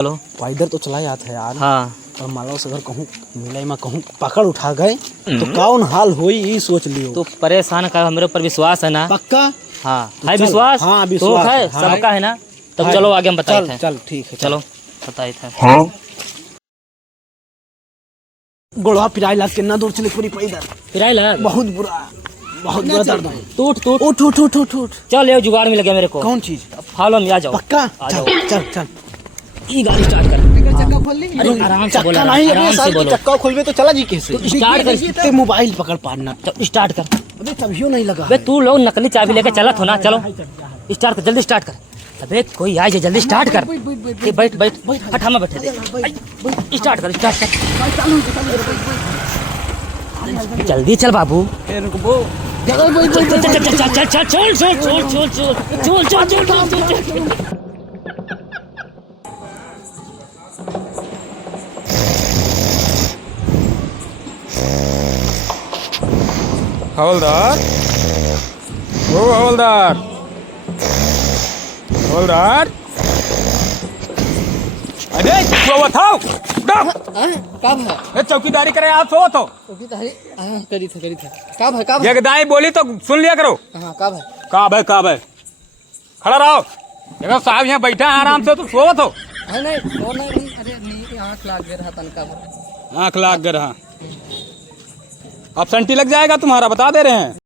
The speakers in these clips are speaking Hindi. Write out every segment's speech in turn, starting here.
चलो वाइडर तो चला जाता है यार। हाँ और माला से अगर कहूँ मिलाई में कहूँ पकड़ उठा गए तो कौन हाल होई ये सोच लियो। तो परेशान कर, मेरे ऊपर विश्वास है ना? पक्का हाँ तो है चल। विश्वास। हाँ तो विश्वास है, हाँ, सबका है ना। तब हाँ, चलो आगे हम बताए थे। चल ठीक है चलो बताए थे। हाँ गोड़वा पिराई लाग के ना दूर चले पूरी पैदल। फिर लग बहुत बुरा दर्द है। टूट टूट उठ उठ उठ उठ उठ। चल ये जुगाड़ में लगे मेरे को। कौन चीज? फॉलो में आ जाओ। पक्का आ चल जाओ। चल चल। ये गाड़ी स्टार्ट कर। चक्का खोल ली। अरे आराम से बोलो, चक्का नहीं आराम अबे से साल बोलो। चक्का खोलवे तो चला जी कैसे? तो स्टार्ट कर। ते मोबाइल पकड़ पार्टनर। तो स्टार्ट कर। अबे तभियो नहीं लगा। अबे तू लोग नकली चाबी लेके चला हो ना। चलो स्टार्ट कर, जल्दी स्टार्ट कर। अबे कोई आए जाए, जल्दी स्टार्ट कर। बैठ बैठ हट, हमें बैठे दे। स्टार्ट कर, स्टार्ट कर। जल्दी चल बाबू। चल चल चल चल चल चल चल चल चल चल चल। हवलदार, ओ हवलदार, हवलदार, अरे सोवत हो, कब है? ये चौकीदारी करे आप सोवत हो। करी थे कब है? कब है? जगदाई बोली तो सुन लिया करो। हाँ कब है? कब है खड़ा रहो। देखो साहब यहाँ बैठा है आराम से, तो सोवत हो। नहीं वो नहीं अरे नहीं आँख लाग गया रहा तन कब। आँख लाग गया रहा। अब सेंटी लग जाएगा तुम्हारा, बता दे रहे हैं।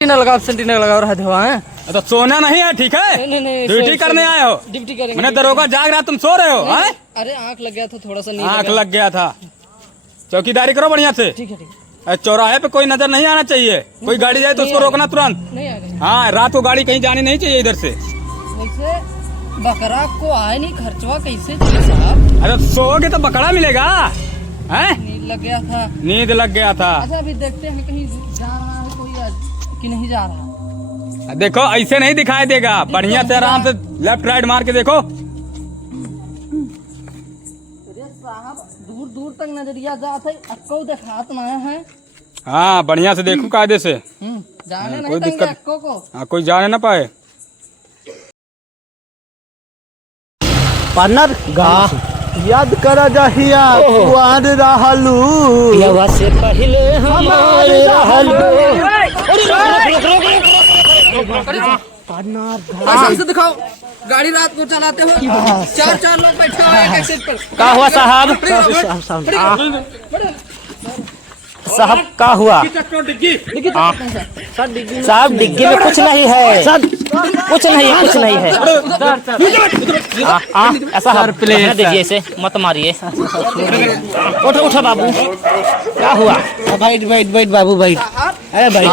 न लगाओ सेंटी न लगाओ रहा देवा है। तो सोना नहीं है, ठीक है? नहीं ड्यूटी करने आए हो। ड्यूटी करेंगे। मैंने दरोगा जाग रहा, तुम सो रहे हो। हैं? अरे आँख लग गया था थोड़ा सा। आँख लग गया था। चौकीदारी करो बढ़िया से। ठीक है चौराहे पे कोई नजर नहीं आना चाहिए। कोई गाड़ी जाए तो उसको रोकना तुरंत। नहीं आ गए। हाँ रात को गाड़ी कहीं जानी नहीं चाहिए इधर से। वैसे बकरा को आए नहीं खर्चवा कैसे चले साहब? अरे सोओगे तो बकरा मिलेगा। हैं? नींद लग गया था। नींद लग गया था। अच्छा अभी देखते हैं कहीं जा रहा है कोई कि नहीं जा रहा। देखो ऐसे नहीं दिखाई देगा, बढ़िया से आराम से लेफ्ट राइट मार के देखो। अरे साहब दूर दूर तक नजरिया जाते अक्को देखात ना है। हाँ बढ़िया से देखो कायदे से। जाने कोई नहीं देंगे दिक्कत- अक्को को। हाँ कोई जाने ना पाए। पार्टनर गा याद करा जाहिया कुआर रहलू। यवा से पहले हमारे रहलू। पार्टनर से दिखाओ गाड़ी रात को चलाते हो। चार लोग बैठे हुए हैं एक सीट पर। क्या हुआ साहब? साहब क्या हुआ? साहब डिग्गी में कुछ नहीं है। कुछ नहीं है। ऐसा हर प्लेट दीजिए, इसे मत मारिए। उठो उठो बाबू, क्या हुआ? बैठ बाबू बैठ। अरे बैठ।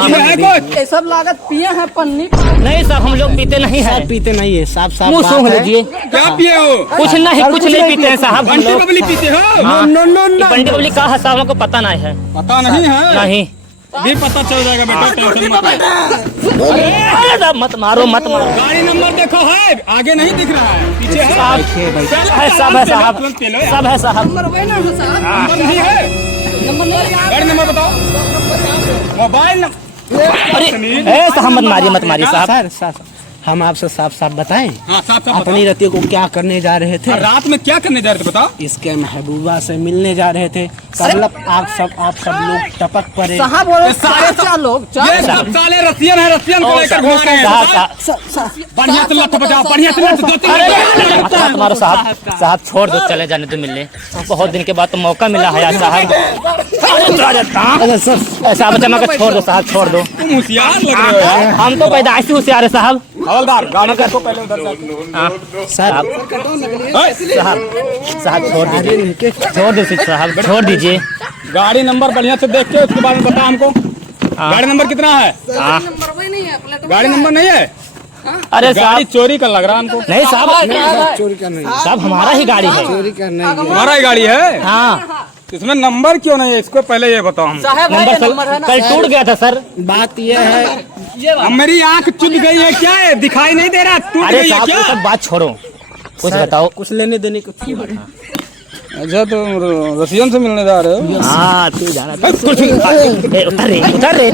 सब लागत पिए हैं पन्नी। नहीं साहब हम लोग पीते नहीं है। पीते नहीं है साफ साफ मुँह सूंघ लीजिए। क्या पिए हो? कुछ नहीं पीते हैं साहब हम लोग। बबली पीते हो? हाँ। नो ये बंडी बबली का है साहब, हमको पता नहीं है। पता नहीं है? नहीं भी पता चल जाएगा बेटा, टेंशन मत लो। अरे मत मारो मत मारो। गाड़ी नंबर देखो है, आगे नहीं दिख रहा है, पीछे है। साहब है साहब। सब है साहब। नंबर नहीं है। गाड़ी नंबर बताओ। Mobile number. अरे साहब मत मारिए साहब। सर हम आपसे साफ साफ बताएं हाँ साफ साफ अपनी रतियों को क्या करने जा रहे थे? रात में क्या करने जा रहे थे बताओ? इसके महबूबा से मिलने जा रहे थे। कल आप सब लोग टपक पड़े। ये सारे लोग ये सब साले रसियन है, रसियन को लेकर घुमा रहे हैं। बढ़िया से लठ बजाओ, बढ़िया से लठ मत मारो साहब छोड़ दो, चले जाने दो मिलने। बहुत दिन के बाद तो मौका मिला है यार साहब। ऐसा बच्चा मगर छोड़ दो साहब, छोड़ दो। तुम होशियार लग रहे हो यार। हम तो पैदाइशी होशियार है साहब। हवलदार गाना देखो पहले उधर जाके। साहब छोड़ दीजिए, साहब छोड़ दीजिए। गाड़ी नंबर बढ़िया से देख के उसके बाद में बता हमको। गाड़ी नंबर कितना है? गाड़ी नंबर नहीं है। अरे गाड़ी साहब चोरी का लग रहा है हमको। नहीं साहब, चोरी का नहीं, साहब हमारा ही गाड़ी है। चोरी का नहीं। हमारा ही गाड़ी है। हाँ इसमें नंबर क्यों नहीं है, इसको पहले ये बताओ हम। नंबर कल टूट गया था सर। बात यह है अब मेरी आंख चुद गई है क्या है? दिखाई नहीं दे रहा, टूट अरे गई है साहब क्या? ये सब बात छोड़ो, कुछ बताओ। कुछ लेने देने को थी। अच्छा तो रसियन से मिलने जा रहे हो? हाँ तू जाना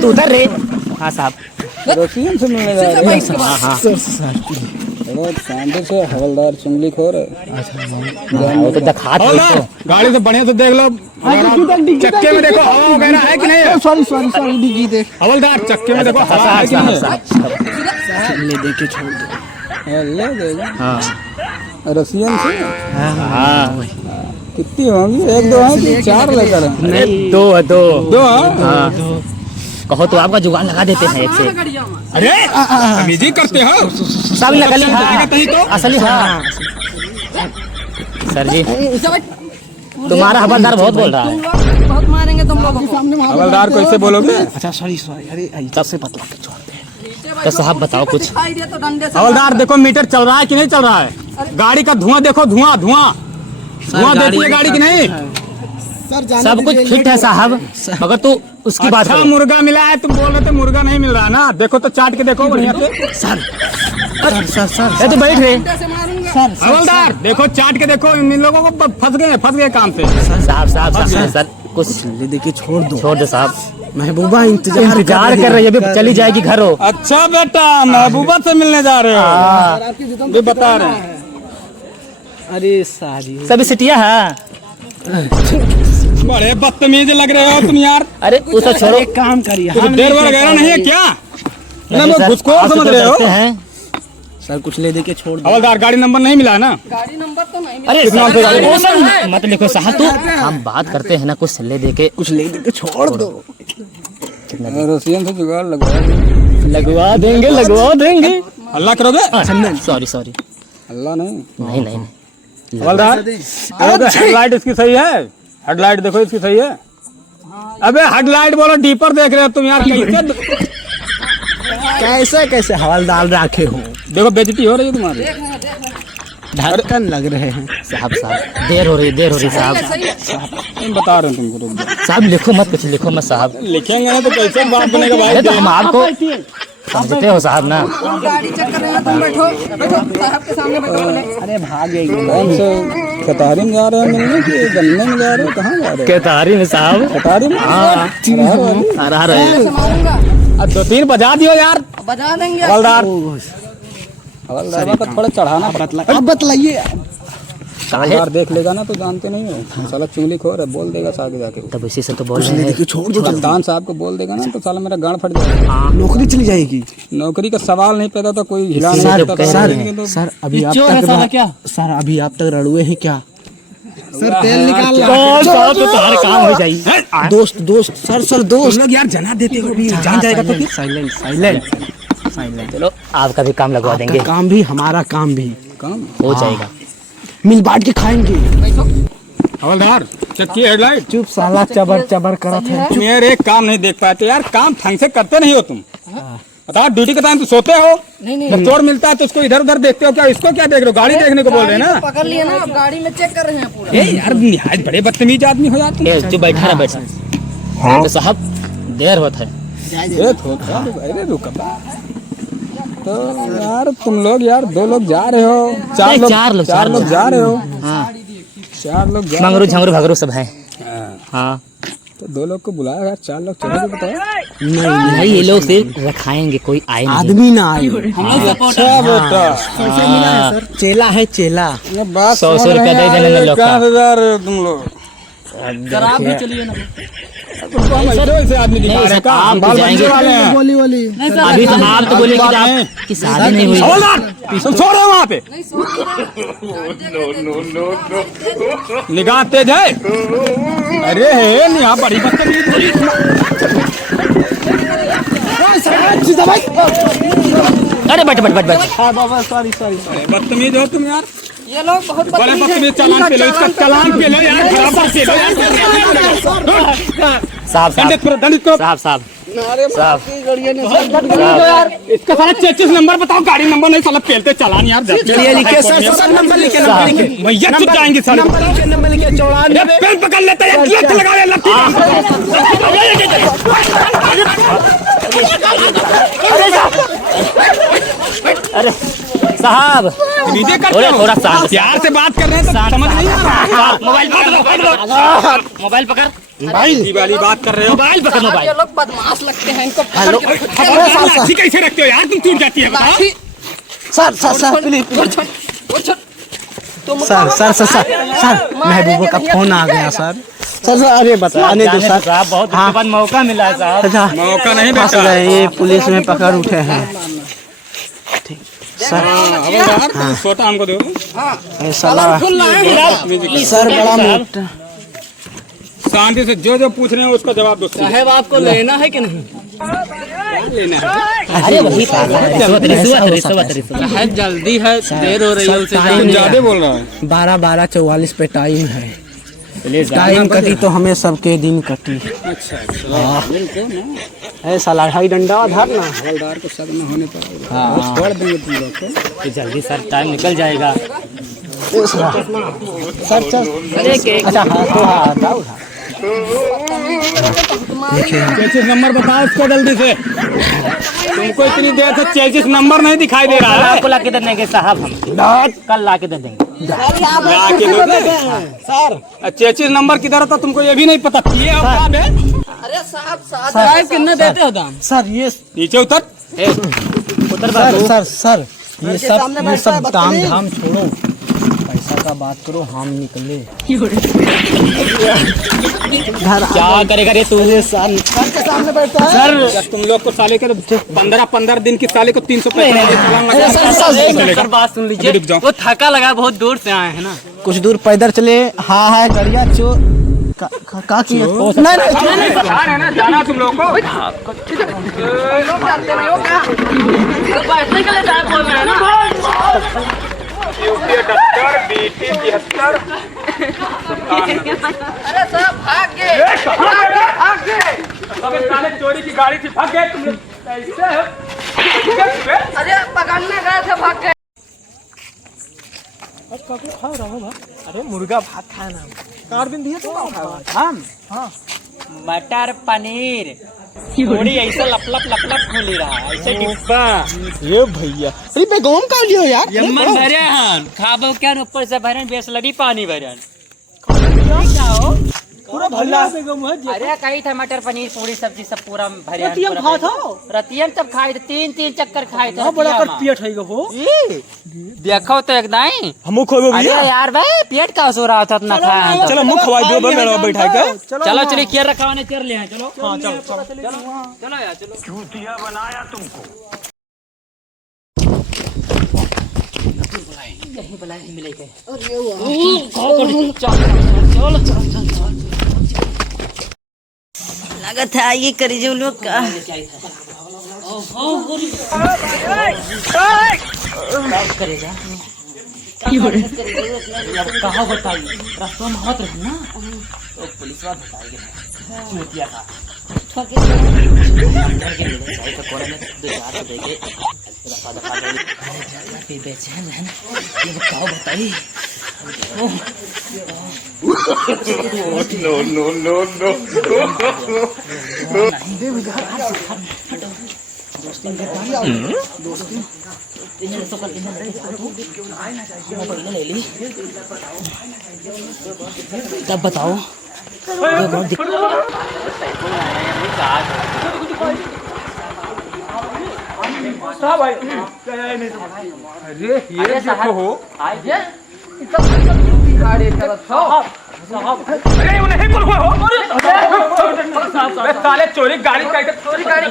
उतर रे। हाँ साहब रसियन से मिलने जा रहे हो? हाँ सामने से हवलदार चुंगली खोर है। वो तो दिखा दो हवलदार गाड़ी से बढ़िया से देख लो, चक्के में देखो हवा वगैरह है कि नहीं है? सॉरी सॉरी सॉरी डिग्गी देख। हवलदार चक्के में देखो हवा है कि नहीं है? ले दे के छोड़ दो। ले देगा हाँ रसियन से हाँ कितनी होंगी? एक दो है कि चार लेकर है? नहीं दो है दो दो हाँ? हाँ कहो तो आपका जुगाड़ लगा देते हैं एक से। अरे तमीजी करते हो सब नकली हाँ कहीं तो असली हाँ। सर जी तुम्हारा हवलदार बहुत बोल रहा है। बहुत मारेंगे तुम लोगों को। हवलदार को ऐसे बोलोगे? अच्छा सॉरी सॉरी, अरे तब से पतला के छोड़ दे। तो साहब बताओ कुछ। दिखाई दे तो डंडे से हवलदार देखो मीटर चल रहा है कि नहीं चल रहा है? गाड़ी का धुआं देखो, धुआं धुआं धुआं देती है गाड़ी की नहीं? सब कुछ फिट है साहब मगर तू उसकी बात अच्छा करो। मुर्गा मिला है, तुम बोल रहे थे मुर्गा नहीं मिल रहा ना? देखो तो चाट के देखो बढ़िया से। सर ये तो बैठ गए डंडे से मारूंगा। हवलदार देखो चाट के देखो, इन लोगों को फंस गए काम से। साहब साहब साहब सर कुछ ले दे के छोड़ दो। छोड़ दो साहब। महबूबा इंतजार कर रही है अभी चली जाएगी घर हो। अच्छा बेटा महबूबा से मिलने जा रहे हो? ये बता रहे हैं। अरे सारी सभी सिटिया है। बड़े बदतमीज लग रहे हो तुम यार। अरे उसे छोड़ो। एक काम करिए, कुछ हम देर वगैरह नहीं है क्या? ना नहीं वो सर, घुसखोर आप समझ तो रहे हो? करते हैं। सर कुछ ले दे के छोड़ दो। हवलदार गाड़ी नंबर नहीं मिला ना? गाड़ी नंबर तो नहीं अरे कितना सर, पे गाड़ी? वो सब मत लिखो साहब तू। हम बात करते हैं ना कुछ ले दे के कुछ ले दे के छोड़ दो। रसियन से जुगाड़ लगवा लगवा देंगे अल्लाह करोगे? सॉरी सॉरी अल्लाह नहीं। नहीं नहीं हवलदार हेडलाइट इसकी सही है? हेडलाइट देखो इसकी सही है? अबे हेडलाइट बोलो, डीपर देख रहे हो तुम यार? कैसे कैसे हवलदार रखे हो? देखो बेइज्जती हो रही है तुम्हारी। धड़कन लग रहे हैं। साहब देर हो रही साहब। तुम बता रहे हो तुमको। साहब लिखो मत कुछ लिखो मत साहब। लिखेंगे ना तो कैसे बात बनेगा भाई? अरे तो हम आपको समझते हो साहब ना। तुम गाड़ी चेक कर रहे हो, तुम बैठो बैठो साहब के सामने बैठो पहले। अरे भागेंगे। कौन से कतारी में जा रहे हो मिलने की? गन्ने में जा रहे हो? कहाँ जा रहे हो? केतारी में साहब। कतारी में? हाँ आ रहा डंडे से मारूंगा। अब 2-3 बजा दियो यार। बजा देंगे। हवलदार हवलदार को थोड़ा चढ़ाना पड़ता। अब बतलाइए। हवलदार देख लेगा ना तो जानते नहीं हो, साला चुगली खोर है, बोल देगा आगे जाके। तब इसी से तो बोल रहे हैं। छोड़ दो। कप्तान साहब को बोल देगा ना तो साला मेरा गांड फट जाएगा। नौकरी चली जाएगी। नौकरी का सवाल नहीं पैदा तो कोई हिला नहीं सर सकता था। सर अभी आप तक सर अभी आप तक रड़ुए हैं क्या? सर तेल निकाल साहब तो तुम्हारे काम हो जाएगी। दोस्त सर दोस्त लोग यार जना देते हो, अभी जान जाएगा तो फिर। साइलेंट चलो आपका भी काम लगवा देंगे। काम भी हमारा काम भी काम हो जाएगा। मिल बांट के खाएंगे। हवलदार चक्की हेडलाइट। चुप साला चबर करत है। तुम यार एक काम नहीं देख पाते यार, काम ढंग से करते नहीं हो तुम। बताओ ड्यूटी के टाइम तो सोते हो? नहीं जब चोर मिलता है तो उसको इधर उधर देखते हो क्या? इसको क्या देख रहे हो? गाड़ी देखने को बोल रहे हैं ना? पकड़ लिए ना, अब गाड़ी में चेक कर रहे हैं पूरा। ए यार निहायत बड़े बदतमीज आदमी हो जाते हैं। जो बैठा ना बैठा तो साहब देर होता है। अरे रुक तो यार तुम लोग यार 2 लोग जा रहे हो, चार लोग चार लोग जा रहे हो। हाँ 4 लोग जा मंगरू झंगरू भगरू सब है। हाँ, हाँ तो 2 लोग को बुलाया यार, 4 लोग चलोगे बताओ? नहीं ये लोग सिर्फ रखाएंगे, कोई आए नहीं। आदमी ना आए। अच्छा बेटा चेला है चेला। ये बात 100 रुपया दे देने लोग का। कहाँ से जा रहे हो तुम लोग? शराब भी चलिए ना। तुमको हम ऐसे आदमी दिखा रहे हैं का? आप बाल जाएंगे। बच्चे वाले हैं। बोली अभी तो आप तो बोले कि आपकी शादी नहीं हुई। हवलदार तुम सो रहे हो वहाँ पे? निगाह तेज है? अरे है नहीं, यहाँ बड़ी बदतमीज हुई। अरे बैठ बदतमीज हो तुम यार। ये लोग बहुत बड़े बदतमीज। चालान पे लो इसका, चालान पे लो यार, बराबर पे लो यार। साहब दंडित करो, दंडित करो। साहब साहब इसका सारा 33 नंबर बताओ, गाड़ी नंबर नहीं साला पेलते चालान यार। चलिए लिखिए सर नंबर लिखे भैया चुप जाएंगे साले। नंबर लिखे 94। पेन पकड़ लेते हैं, लत लगाओ यार, लत। अरे साहब नीचे करते हो? थोड़ा शांत प्यार से बात कर रहे हैं तो समझ नहीं आ रहा। मोबाइल पकड़ मोबाइल पकड़ मोबाइल वाली बात कर रहे हो? मोबाइल पकड़ मोबाइल। ये लोग बदमाश लगते हैं, इनको हेलो लाठी कैसे रखते हो यार तुम? टूट जाती है बताओ। Sir sir sir please sir sir sir sir sir महबूबा का फोन आ गया सर सर सर अरे बताने दो सर साहब बहुत दिन के बाद मौका मिला है साहब। अच्छा मौका नहीं फंस बेटा। गए ये पुलिस में पकड़ उठे हैं ठीक सर हवलदार छोटा हमको दो। अरे साला सर बड़ा मोटा शांति से जो जो पूछ रहे हैं उसका जवाब दो। साहब आपको लेना है कि नहीं? लेना है। अरे वही रिश्वत। साहब जल्दी है, देर हो रही है उसे तुम ज्यादा बोल रहा है। 12:44 पे टाइम है टाइम कटी तो हमें सबके दिन कटी अच्छा है साला ढाई डंडा धर ना हवलदार को शक न होने पर छोड़ देंगे तुम लोग को। जल्दी सर टाइम निकल जाएगा। सर चल अच्छा हाँ तो हाँ जाओ चेचिस नंबर बताओ उसको जल्दी से। तुमको इतनी देर से चेचिस नंबर नहीं दिखाई दे रहा है। आपको ला के दे देंगे साहब हम कल ला के दे देंगे। लाके दोगे? सर चेचिस नंबर किधर था तुमको ये भी नहीं पता। ये औकात है? अरे साहब कितने देते हो दाम? सर ये नीचे उतर। उतर सर बाबू। सर सर ये सब ताम झाम छोड़ो पैसा का बात करो हम निकले क्या करेगा रे तू? सर के सामने बैठता है सर तुम लोग को साले के 15 दिन की साले को 300 सर बात सुन लीजिए। रुक जाओ। वो थका लगा, बहुत दूर से आए हैं ना। कुछ दूर पैदल चले हाँ है गड़िया चो का किया नहीं जाना तुम लोग को। UP 78 BT 73। अरे साहब भाग गए। अबे साले चोरी की गाड़ी थी भाग गए तुम लोग। कैसे हो? अरे पकड़ने गए थे, भाग गए। अरे मुर्गा भात खाना कार दिन दिए तो हम मटर पनीर थोड़ी ऐसा लप खुल रहा है ऐसे डिब्बा। ये भैया अरे पे गोम का लियो यार यमन भरे हन खाबो क्या ऊपर से भरन बेसलरी पानी भरन। पूरा भल्ला अरे कही था मटर पनीर पूरी सब्जी सब पूरा भरे रतियन सब खाए थे, 3 चक्कर खाए थे। बड़ा कर पेट है हो देखो तो एकदम हमो खोबो अरे यार भाई पेट का सो रहा था इतना खाया। चलो मुंह खवाई दो मेरा बैठा के चलो चलिए केयर रखा चल ले चलो। हां चलो चलो यार चलो। चूतिया बनाया तुमको। यही बुलाए मिलेंगे। लागत है आइए करी जो लोग का करेगा कहा बताइए रास्ता में हाथ रखना तो पुलिस वाला बताएगा चूतिया था बेचैन है ये बताओ बताइए। तब बताओ अरे ये देखो हो। अरे वो नहीं बोल हो। साले चोरी गाड़ी चोरी गाड़ी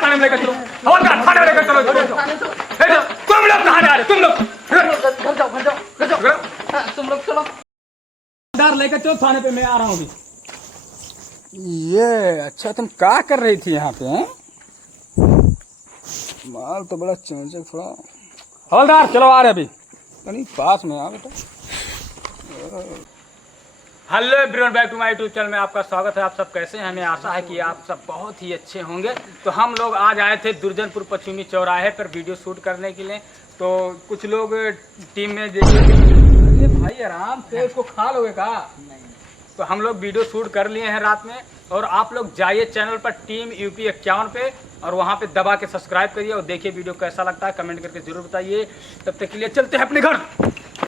थाने में लेकर चलो। हवलदार थाने में लेकर चलो। तुम लोग कहाँ जा रहे? तुम लोग तुम लोग चलो। हवलदार लेकर चलो थाने पे, मैं आ रहा हूँ अभी। ये अच्छा तुम क्या कर रही थी यहाँ पे? माल तो बड़ा चौंचक थोड़ा। हवलदार चलो आ रहे अभी। नहीं पास में आ बेटा। Hello everyone, back to my YouTube channel में आपका स्वागत है। आप सब कैसे हैं? हमें आशा है कि आप सब बहुत ही अच्छे होंगे। तो हम लोग आज आए थे दुर्जनपुर पश्चिमी चौराहे पर वीडियो शूट करने के लिए। तो कुछ लोग टीम में देखिए भाई आराम से उसको खा लोगे का। तो हम लोग वीडियो शूट कर लिए हैं रात में। और आप लोग जाइए चैनल पर टीम यूपी 51 पे और वहाँ पे दबा के सब्सक्राइब करिए और देखिए वीडियो कैसा लगता है, कमेंट करके जरूर बताइए। तब तक के लिए चलते हैं अपने घर।